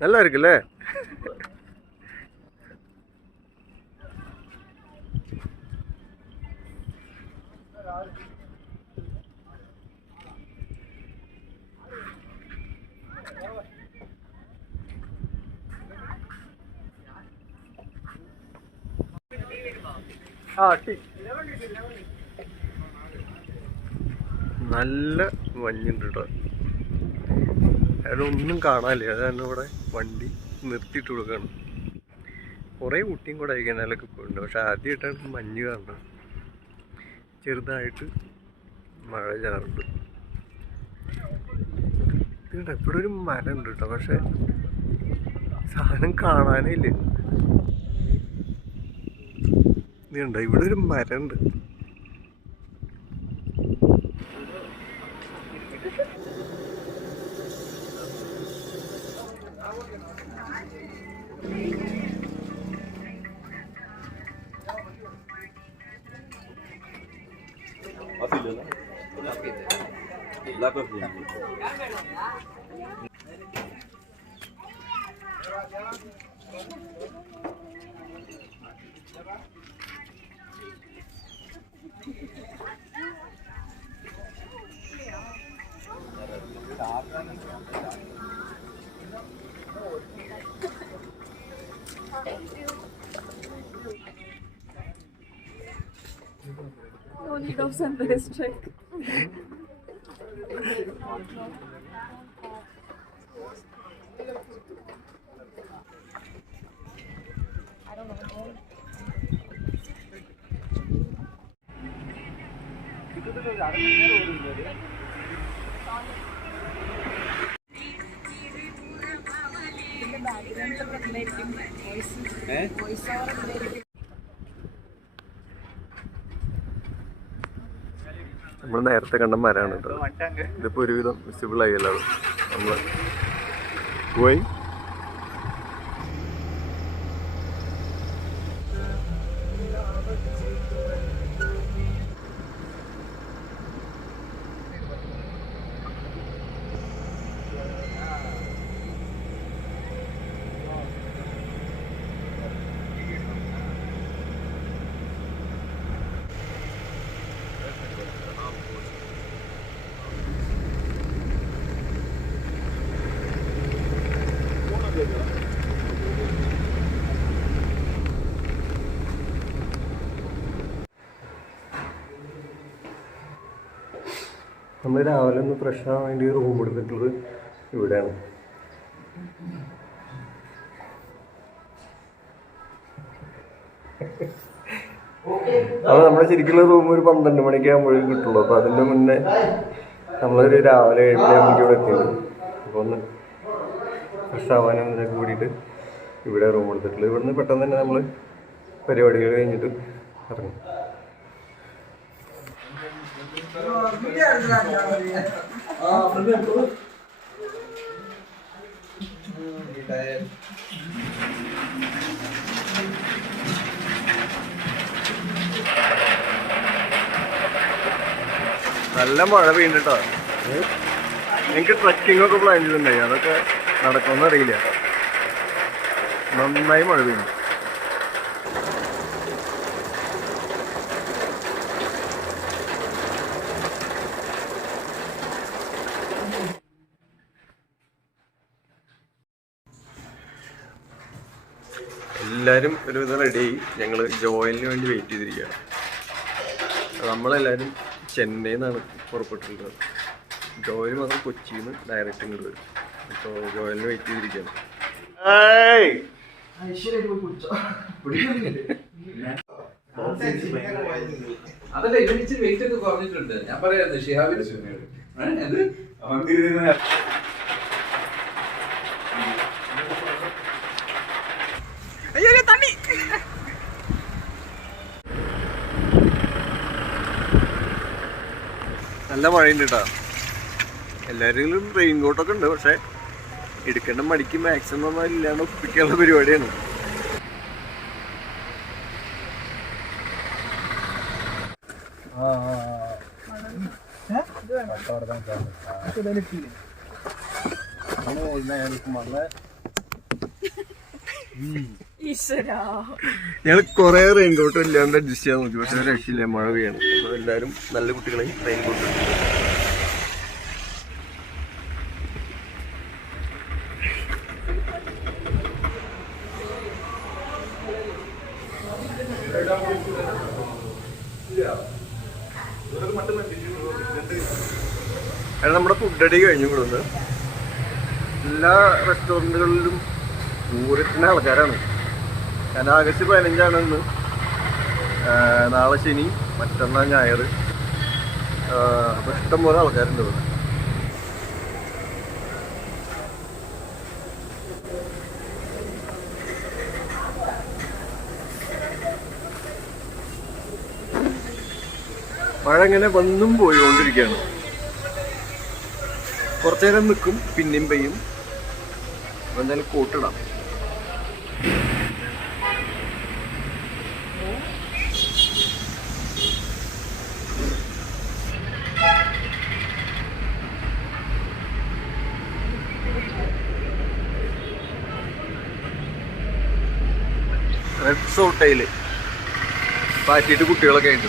நல்லா இருக்குல்ல? നല്ല മഞ്ഞുണ്ട് കേട്ടോ അതൊന്നും കാണാനില്ല. അതാണ് ഇവിടെ വണ്ടി നിർത്തിയിട്ട് കൊടുക്കണം കുറേ കുട്ടിയും കൂടെ അയക്കാനൊക്കെ പോയിട്ടുണ്ട്. പക്ഷെ ആദ്യമായിട്ടാണ് മഞ്ഞ് കാണുന്നത്. ചെറുതായിട്ട് മഴ ചാറുണ്ട്. ഇവിടെ ഒരു മരം ഉണ്ട് കേട്ടോ പക്ഷെ സാധനം കാണാനേ ഇല്ല. ഇതുണ്ട് ഇവിടെ ഒരു മരം ഉണ്ട് No need of sunrise check. നമ്മൾ നേരത്തെ കണ്ട മരമാണ് കേട്ടോ. ഇതിപ്പോ ഒരുവിധം വിസിബിൾ എല്ലാവരും നമ്മൾ പോയി. നമ്മൾ രാവിലെ ഒന്ന് ഫ്രഷ് വേണ്ടി റൂം എടുത്തിട്ടുള്ളത് ഇവിടെയാണ്. അപ്പോൾ നമ്മുടെ ശരിക്കുള്ള റൂം ഒരു പന്ത്രണ്ട് മണിക്ക് ആകുമ്പോഴേക്കും കിട്ടുള്ളൂ. അപ്പോൾ അതിന്റെ മുന്നേ നമ്മളൊരു രാവിലെ ഏഴ് മണിയാകുമ്പോൾ ഇവിടെ എത്തിയിട്ടുണ്ട് അപ്പോൾ ഒന്ന് ഫ്രഷ് ആവാനും ഇതിനൊക്കെ കൂടിയിട്ട് ഇവിടെ റൂം എടുത്തിട്ടുള്ളത്. ഇവിടുന്ന് പെട്ടെന്ന് തന്നെ നമ്മൾ പരിപാടികൾ കഴിഞ്ഞിട്ട് ഇറങ്ങും. നല്ല മഴ പെയ്യുന്നുട്ടോ എനിക്ക് ട്രക്കിംഗ് ഒക്കെ പ്ലാൻ ചെയ്തിട്ടുണ്ടായി? അതൊക്കെ നടക്കുമെന്ന് അറിയില്ല. നന്നായി മഴ പെയ്യുന്നു. എല്ലാവരും ഒരുവിധം റെഡിയായി ഞങ്ങൾ ജോയിലിന് വേണ്ടി വെയിറ്റ് ചെയ്തിരിക്കുകയാണ്. നമ്മളെല്ലാവരും ചെന്നൈയിൽ നിന്നാണ് പുറപ്പെട്ടിട്ടുള്ളത്. ജോയിൽ മാത്രം കൊച്ചിയിൽ നിന്ന് ഡയറക്റ്റ് ഇങ്ങോട്ട് വരും. അപ്പോൾ ജോയിലിന് വെയിറ്റ് ചെയ്തിരിക്കുകയാണ്. അതല്ല ഇവന് ഇച്ചിരി വെയിറ്റ് ഒക്കെ കുറഞ്ഞിട്ടുണ്ട്. ഞാൻ പറയായിരുന്നു ഷിഹാബിന് നല്ല മഴയുണ്ട് കേട്ടോ എല്ലാവരും റെയിൻ കോട്ടൊക്കെ ഉണ്ട് പക്ഷേ എടുക്കേണ്ട മടിക്ക് മാക്സിമം ഇല്ലാണ്ട് ഒപ്പിക്കാനുള്ള പരിപാടിയാണ്. ഞങ്ങൾ ഞങ്ങൾ കുറെ റെയിൻകോട്ട് ഇല്ലാണ്ട് അഡ്ജസ്റ്റ് ചെയ്യാൻ നോക്കി പക്ഷെ രക്ഷയില്ല മഴ പെയ്യാണ്. അപ്പൊ എല്ലാരും നല്ല കുട്ടികളെ റെയിൻകോട്ട് എടാ നമ്മുടെ ഫുഡ് അടി കഴിഞ്ഞു കൊടുന്ന് എല്ലാ റെസ്റ്റോറന്റുകളിലും ടൂറിസ്റ്റിന്റെ ആൾക്കാരാണ്. ഞാൻ ആഗസ്റ്റ് പതിനഞ്ചാണ് ഇന്ന് നാളെ ശനി മറ്റന്നാൾ ഞായർ. അപ്പോൾ ഇഷ്ടംപോലെ ആൾക്കാരുണ്ട് ഇവിടെ. മഴ ഇങ്ങനെ വന്നും പോയിക്കൊണ്ടിരിക്കുകയാണ്. കുറച്ചു നേരം നിൽക്കും പിന്നെയും പെയ്യും. എന്തായാലും കോട്ടിടാം. റെഡ് സോട്ടയിൽ പാറ്റിയിട്ട് കുട്ടികളൊക്കെ ഉണ്ട്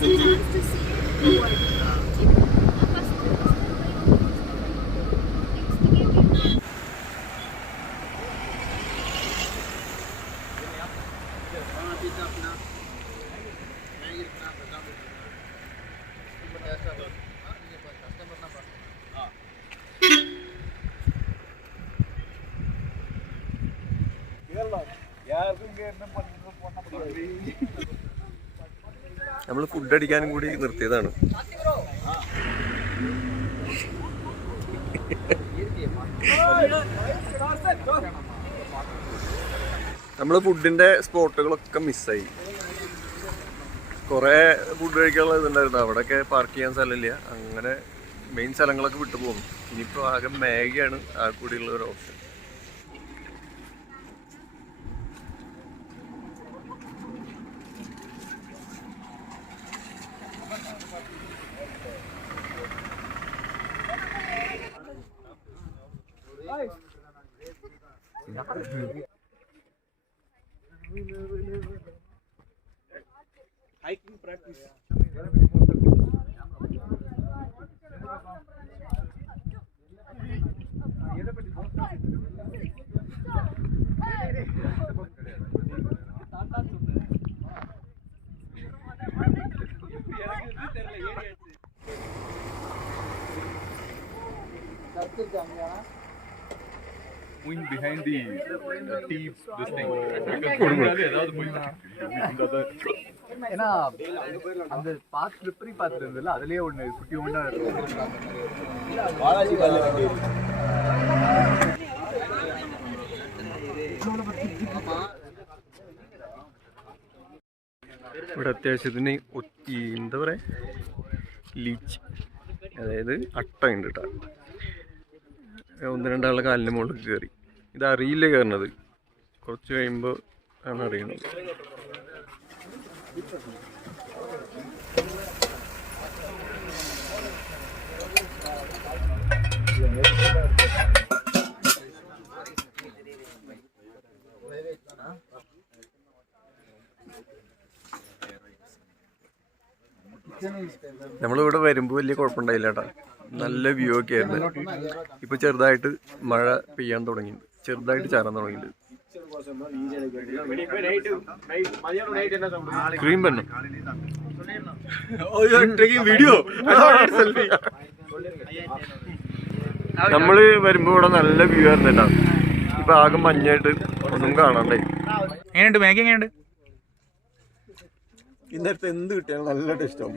he has to see the world. யாருக்கும் இங்கே என்ன பண்ணுறது பண்ண முடியாது നമ്മൾ ഫുഡ് അടിക്കാനും കൂടി നിർത്തിയതാണ്. നമ്മൾ ഫുഡിന്റെ സ്പോട്ടുകളൊക്കെ മിസ്സായി. കുറേ ഫുഡ് കഴിക്കാനുള്ള ഇതുണ്ടായിരുന്നു. അവിടെയൊക്കെ പാർക്ക് ചെയ്യാൻ സ്ഥലമില്ല. അങ്ങനെ മെയിൻ സ്ഥലങ്ങളൊക്കെ വിട്ടു പോകുന്നു. ഇനിയിപ്പോൾ ആകെ മാഗിയാണ് ആ കൂടിയുള്ള ഒരു ഓപ്ഷൻ hiking practice. கத்துருக்காங்க going behind the uh, tea this thing because முன்னாடி ஏதாவது போயிட்டு இந்த ஏன்னா அந்த பாத் ஸ்லிப்பரி பாத்து இருந்ததுல அதுலயே ஒண்ணு குட்டி ஒண்ணா இருக்கும் ഇവിടെ അത്യാവശ്യത്തിന് ഒ- ഈ എന്താ പറയാ ലീച്ച് അതായത് അട്ടയുണ്ട് കേട്ടോ ഒന്ന് രണ്ടാളുടെ കാലിന്റെ മുകളിൽ കയറി. ഇത് അറിയില്ല കയറണത്. കുറച്ച് കഴിയുമ്പോൾ ആണ് അറിയുന്നത് നമ്മളിവിടെ വരുമ്പോൾ വലിയ കുഴപ്പമുണ്ടായില്ല കേട്ടോ നല്ല വ്യൂ ഒക്കെ ആയിരുന്നു. ഇപ്പൊ ചെറുതായിട്ട് മഴ പെയ്യാൻ തുടങ്ങി ചെറുതായിട്ട് ചാരാൻ തുടങ്ങിയിട്ടുണ്ട്. ക്രീം പെണ്ണു വീഡിയോ നമ്മൾ വരുമ്പോ ഇവിടെ നല്ല വ്യൂ ആയിരുന്നു ഇപ്പൊ ആകെ മഞ്ഞായിട്ട് ഒന്നും കാണണ്ടേ എങ്ങനെയുണ്ട്? മേഘ എങ്ങനെയുണ്ട്? ഇന്നത്തെ എന്ത് കിട്ടിയാലും നല്ല ടേസ്റ്റ് ആവും.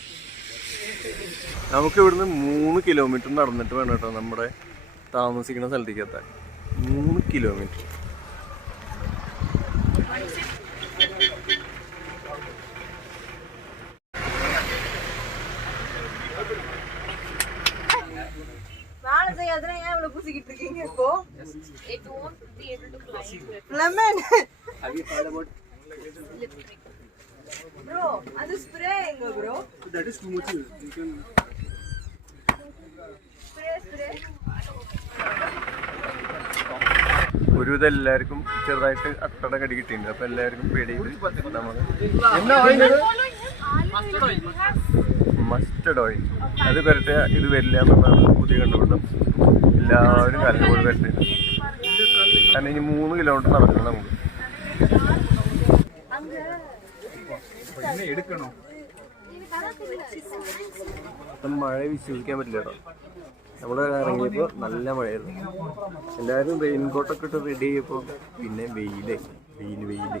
നമുക്ക് ഇവിടുന്ന് മൂന്ന് കിലോമീറ്റർ നടന്നിട്ട് വേണം കേട്ടോ നമ്മുടെ താമസിക്കുന്ന സ്ഥലത്തേക്ക് എത്താൻ. മൂന്ന് കിലോമീറ്റർ Lemon. Bro, அது ഒരുവിധം എല്ലാവർക്കും ചെറുതായിട്ട് അട്ടട കടി കിട്ടിയിട്ടുണ്ട്. അപ്പൊ എല്ലാവർക്കും പേടിയിട്ട് മസ്റ്റഡ് ഓയിൽ? അത് വരട്ടെ ഇത് വരില്ല എന്നുള്ളതാണ് പുതിയ കണ്ടുപിടുത്തം. എല്ലാവരും കല്ലുകൊണ്ട് വരട്ടെ. കാരണം ഇനി മൂന്ന് കിലോമീറ്റർ നടക്കണം നമുക്ക്. മഴ വിശ്വസിക്കാൻ പറ്റില്ല കേട്ടോ. നമ്മൾ ഇറങ്ങിയപ്പോൾ നല്ല മഴയായിരുന്നു. എല്ലാവരും റെയിൻ കോട്ടൊക്കെ ഇട്ട് റെഡി ചെയ്യപ്പോൾ പിന്നെ വെയിലേ വെയിൽ വെയിൽ